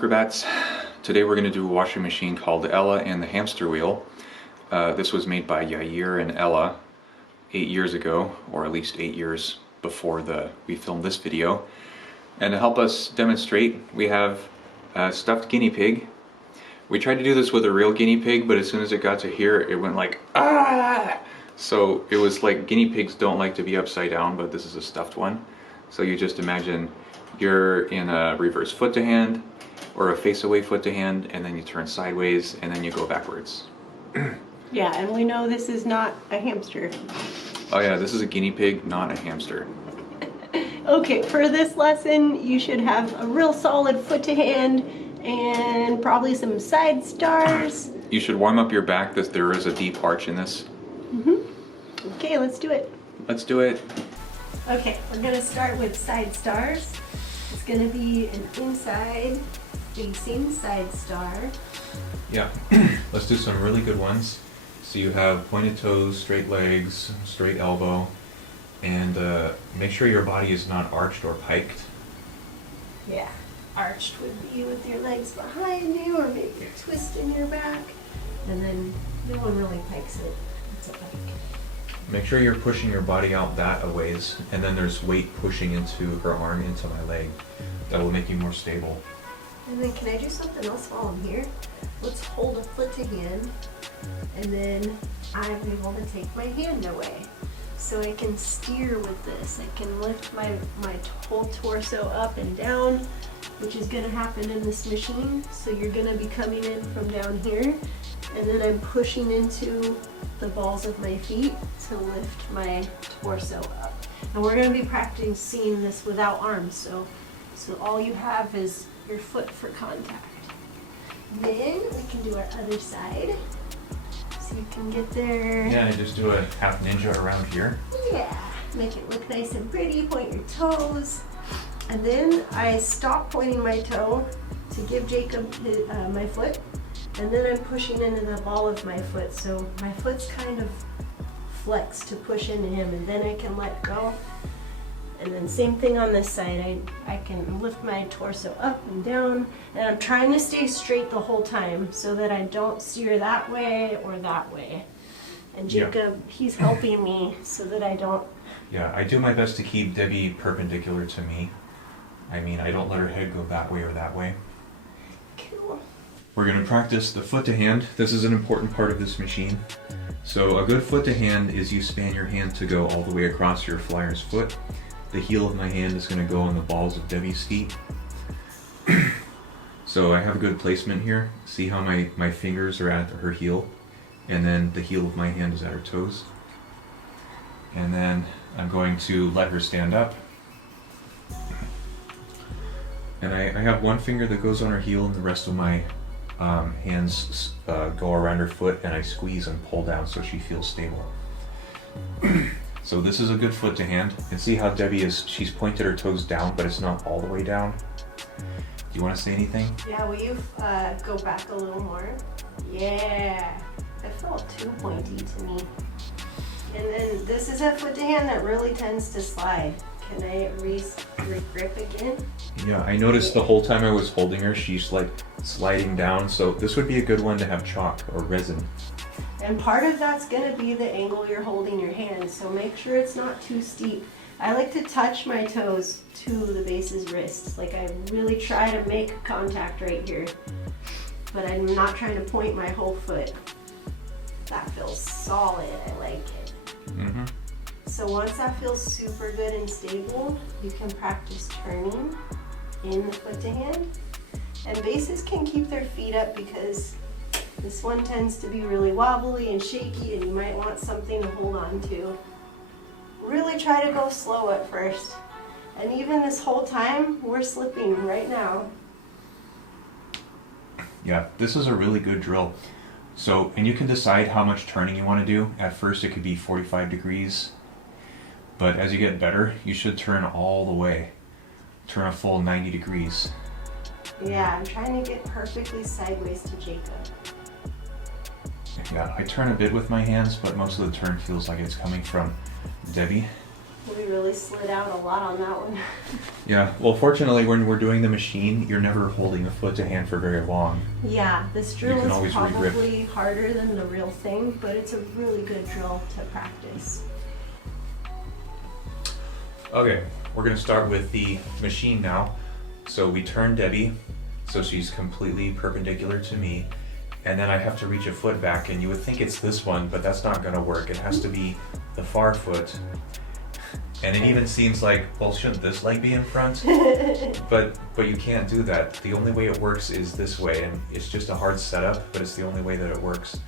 Acrobats. Today we're going to do a washing machine called Ella and the Hamster Wheel. This was made by Yair and Ella 8 years ago, or at least 8 years before we filmed this video. And to help us demonstrate, we have a stuffed guinea pig. We tried to do this with a real guinea pig, but as soon as it got to here, it went like, ah! So it was like, guinea pigs don't like to be upside down, but this is a stuffed one. So you just imagine you're in a reverse foot to hand, or a face away foot to hand, and then you turn sideways, and then you go backwards. Yeah, and we know this is not a hamster. Oh yeah, this is a guinea pig, not a hamster. Okay, for this lesson, you should have a real solid foot to hand and probably some side stars. You should warm up your back, there is a deep arch in this. Okay, let's do it. Let's do it. Okay, we're gonna start with side stars. It's gonna be an inside facing side star. Yeah, let's do some really good ones. So you have pointed toes, straight legs, straight elbow, and make sure your body is not arched or piked. Yeah, arched would be with your legs behind you, or maybe twisting your back. And then no one really pikes it. It's a pike. Make sure you're pushing your body out that a ways, and then there's weight pushing into her arm, into my leg. That will make you more stable. And then can I do something else while I'm here? Let's hold a foot to hand, and then I'm able to take my hand away. So I can steer with this. I can lift my whole torso up and down, which is gonna happen in this machine. So you're gonna be coming in from down here, and then I'm pushing into the balls of my feet to lift my torso up. And we're gonna be practicing this without arms, so all you have is your foot for contact. Then we can do our other side. So you can get there. Yeah, just do a half ninja around here. Yeah, make it look nice and pretty, point your toes. And then I stop pointing my toe to give Jacob my foot. And then I'm pushing into the ball of my foot. So my foot's kind of flexed to push into him, and then I can let go. And then same thing on this side. I can lift my torso up and down, and I'm trying to stay straight the whole time so that I don't steer that way or that way. And Jacob, he's helping me so that I don't. Yeah, I do my best to keep Debbie perpendicular to me. I mean, I don't let her head go that way or that way. Cool. We're going to practice the foot to hand. This is an important part of this machine. So a good foot to hand is you span your hand to go all the way across your flyer's foot. The heel of my hand is going to go on the balls of Debbie's feet. So I have a good placement here. See how my fingers are at her heel, and then the heel of my hand is at her toes. And then I'm going to let her stand up. And I have one finger that goes on her heel, and the rest of my hands go around her foot, and I squeeze and pull down so she feels stable. So this is a good foot to hand. And see how Debbie she's pointed her toes down, but it's not all the way down. Do you want to say anything? Yeah, will you go back a little more? Yeah, that felt too pointy to me. And then this is a foot to hand that really tends to slide. Can I re-grip again? Yeah, I noticed the whole time I was holding her, she's like sliding down. So this would be a good one to have chalk or resin. And part of that's gonna be the angle you're holding your hand, so make sure it's not too steep. I like to touch my toes to the base's wrists. Like, I really try to make contact right here, but I'm not trying to point my whole foot. That feels solid, I like it. Mm-hmm. So once that feels super good and stable, you can practice turning in the foot to hand. And bases can keep their feet up because this one tends to be really wobbly and shaky, and you might want something to hold on to. Really try to go slow at first. And even this whole time, we're slipping right now. Yeah, this is a really good drill. So, and you can decide how much turning you want to do. At first it could be 45 degrees, but as you get better, you should turn all the way. Turn a full 90 degrees. Yeah, I'm trying to get perfectly sideways to Jacob. Yeah, I turn a bit with my hands, but most of the turn feels like it's coming from Debbie. We really slid out a lot on that one. Yeah, well, fortunately, when we're doing the machine, you're never holding the foot to hand for very long. Yeah, this drill You can is always probably harder than the real thing, but it's a really good drill to practice. Okay, we're gonna start with the machine now. So we turn Debbie, so she's completely perpendicular to me, and then I have to reach a foot back, and you would think it's this one, but that's not gonna work. It has to be the far foot. And it even seems like, well, shouldn't this leg be in front? But you can't do that. The only way it works is this way, and it's just a hard setup, but it's the only way that it works.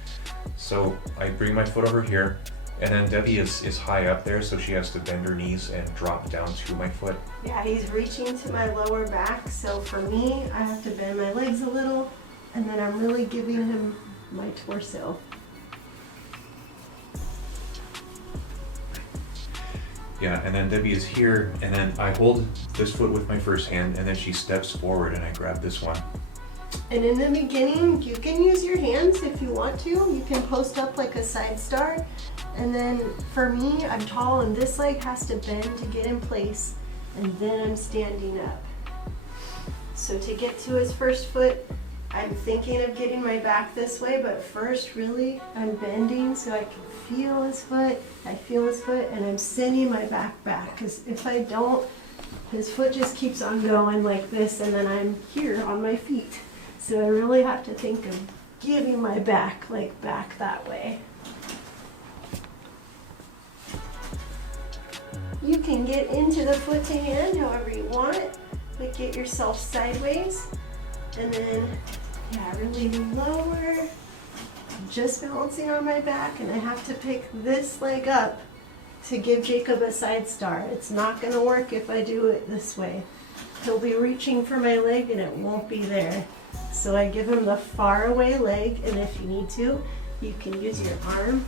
So I bring my foot over here, and then Debbie is high up there, so she has to bend her knees and drop down to my foot. Yeah, he's reaching to my lower back, so for me, I have to bend my legs a little, and then I'm really giving him my torso. Yeah, and then Debbie is here, and then I hold this foot with my first hand, and then she steps forward, and I grab this one. And in the beginning, you can use your hands if you want to. You can post up like a side star. And then for me, I'm tall, and this leg has to bend to get in place, and then I'm standing up. So to get to his first foot, I'm thinking of getting my back this way, but first really I'm bending so I can feel his foot. I feel his foot, and I'm sending my back, because if I don't, his foot just keeps on going like this, and then I'm here on my feet. So I really have to think of giving my back, like back that way. You can get into the foot to hand however you want, but get yourself sideways, and then, yeah, really lower, just balancing on my back, and I have to pick this leg up to give Jacob a side star. It's not gonna work if I do it this way. He'll be reaching for my leg and it won't be there. So I give him the far away leg, and if you need to, you can use your arm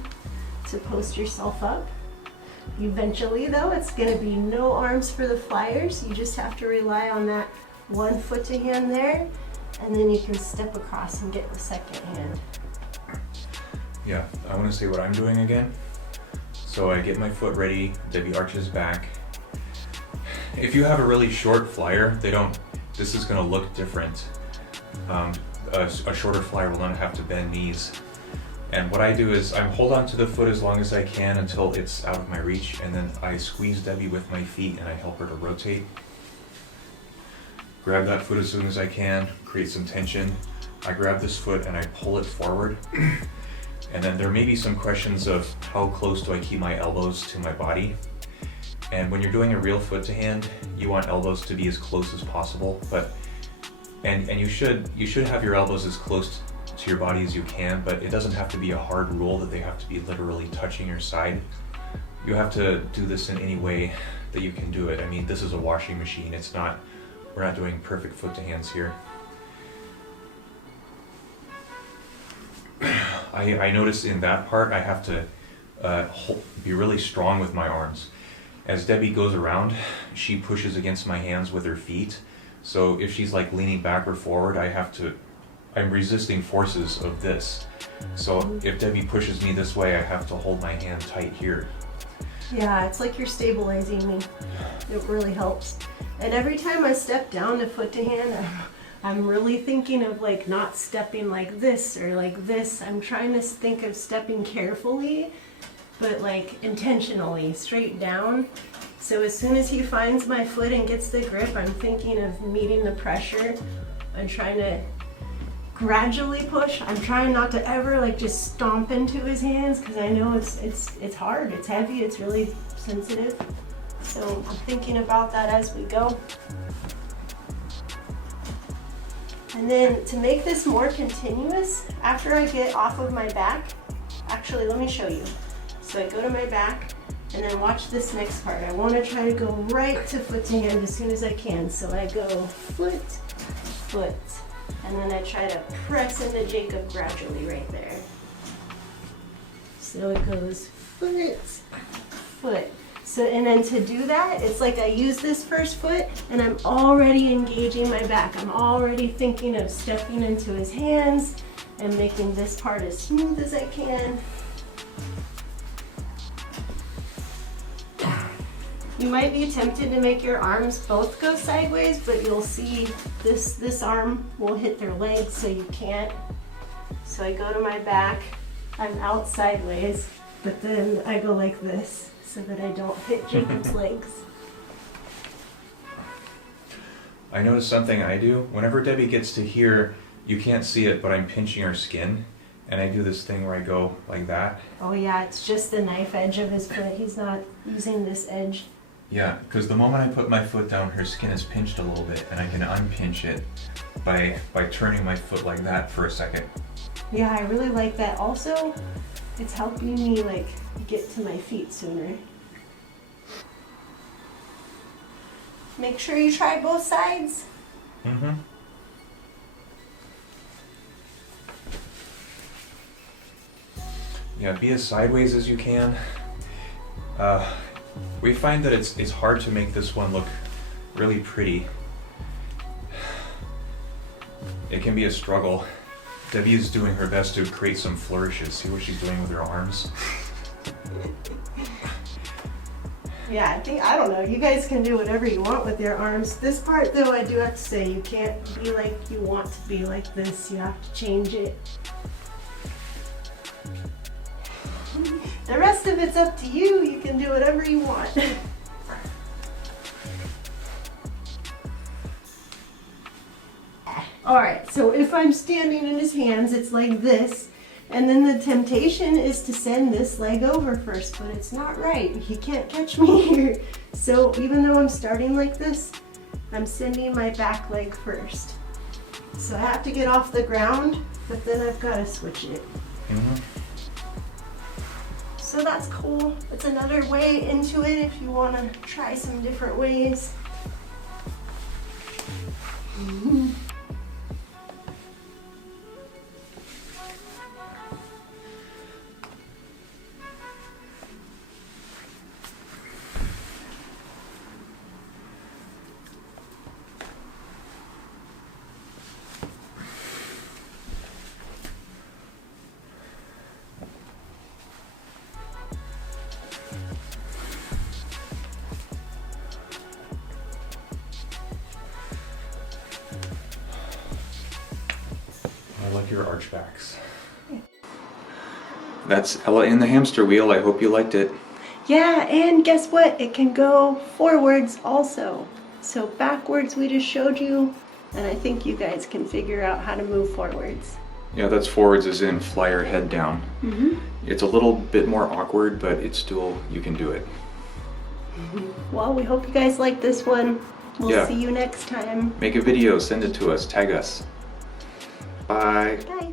to post yourself up. Eventually though, it's gonna be no arms for the flyers. You just have to rely on that one foot to hand there, and then you can step across and get the second hand. Yeah, I want to say what I'm doing again. So I get my foot ready, Debbie arches back. If you have a really short flyer, this is gonna look different. A shorter flyer will not have to bend knees. And what I do is I hold on to the foot as long as I can until it's out of my reach, and then I squeeze Debbie with my feet and I help her to rotate. Grab that foot as soon as I can, create some tension. I grab this foot and I pull it forward. And then there may be some questions of how close do I keep my elbows to my body. And when you're doing a real foot to hand, you want elbows to be as close as possible, and you should have your elbows as close to your body as you can, but it doesn't have to be a hard rule that they have to be literally touching your side. You have to do this in any way that you can do it. I mean, this is a washing machine. We're not doing perfect foot to hands here. I notice in that part I have to be really strong with my arms. As Debbie goes around, she pushes against my hands with her feet. So if she's like leaning back or forward, I'm resisting forces of this. So if Debbie pushes me this way, I have to hold my hand tight here. Yeah, it's like you're stabilizing me. It really helps. And every time I step down to foot to hand, I'm really thinking of like not stepping like this or like this. I'm trying to think of stepping carefully, but like intentionally, straight down. So as soon as he finds my foot and gets the grip, I'm thinking of meeting the pressure. I'm trying to gradually push. I'm trying not to ever like just stomp into his hands, because I know it's hard, it's heavy, it's really sensitive. So I'm thinking about that as we go. And then to make this more continuous, after I get off of my back, actually let me show you. So I go to my back, and then watch this next part. I want to try to go right to foot to hand as soon as I can. So I go foot, foot, and then I try to press into Jacob gradually right there. So it goes foot, foot. So, and then to do that, it's like I use this first foot and I'm already engaging my back. I'm already thinking of stepping into his hands and making this part as smooth as I can. You might be tempted to make your arms both go sideways, but you'll see this arm will hit their legs, so you can't. So I go to my back, I'm out sideways, but then I go like this so that I don't hit Jacob's legs. I noticed something I do. Whenever Debbie gets to here, you can't see it, but I'm pinching her skin. And I do this thing where I go like that. Oh yeah, it's just the knife edge of his foot. He's not using this edge. Yeah, because the moment I put my foot down, her skin is pinched a little bit, and I can unpinch it by turning my foot like that for a second. Yeah, I really like that. Also, it's helping me like get to my feet sooner. Make sure you try both sides. Mm-hmm. Yeah, be as sideways as you can. We find that it's hard to make this one look really pretty. It can be a struggle. Debbie is doing her best to create some flourishes. See what she's doing with her arms? Yeah, I don't know. You guys can do whatever you want with your arms. This part though, I do have to say, you can't be like you want to be like this. You have to change it. The rest of it's up to you. You can do whatever you want. Alright, so if I'm standing in his hands, it's like this. And then the temptation is to send this leg over first, but it's not right. He can't catch me here. So even though I'm starting like this, I'm sending my back leg first. So I have to get off the ground, but then I've got to switch it. Mm-hmm. So that's cool. It's another way into it if you want to try some different ways. Mm-hmm. I like your archbacks. That's Ella in the Hamster Wheel. I hope you liked it. Yeah, and guess what? It can go forwards also. So backwards we just showed you, and I think you guys can figure out how to move forwards. Yeah, that's forwards as in fly your head down. Mm-hmm. It's a little bit more awkward, but it's still, you can do it. Well, we hope you guys like this one. We'll see you next time. Make a video, send it to us, tag us. Bye. Bye.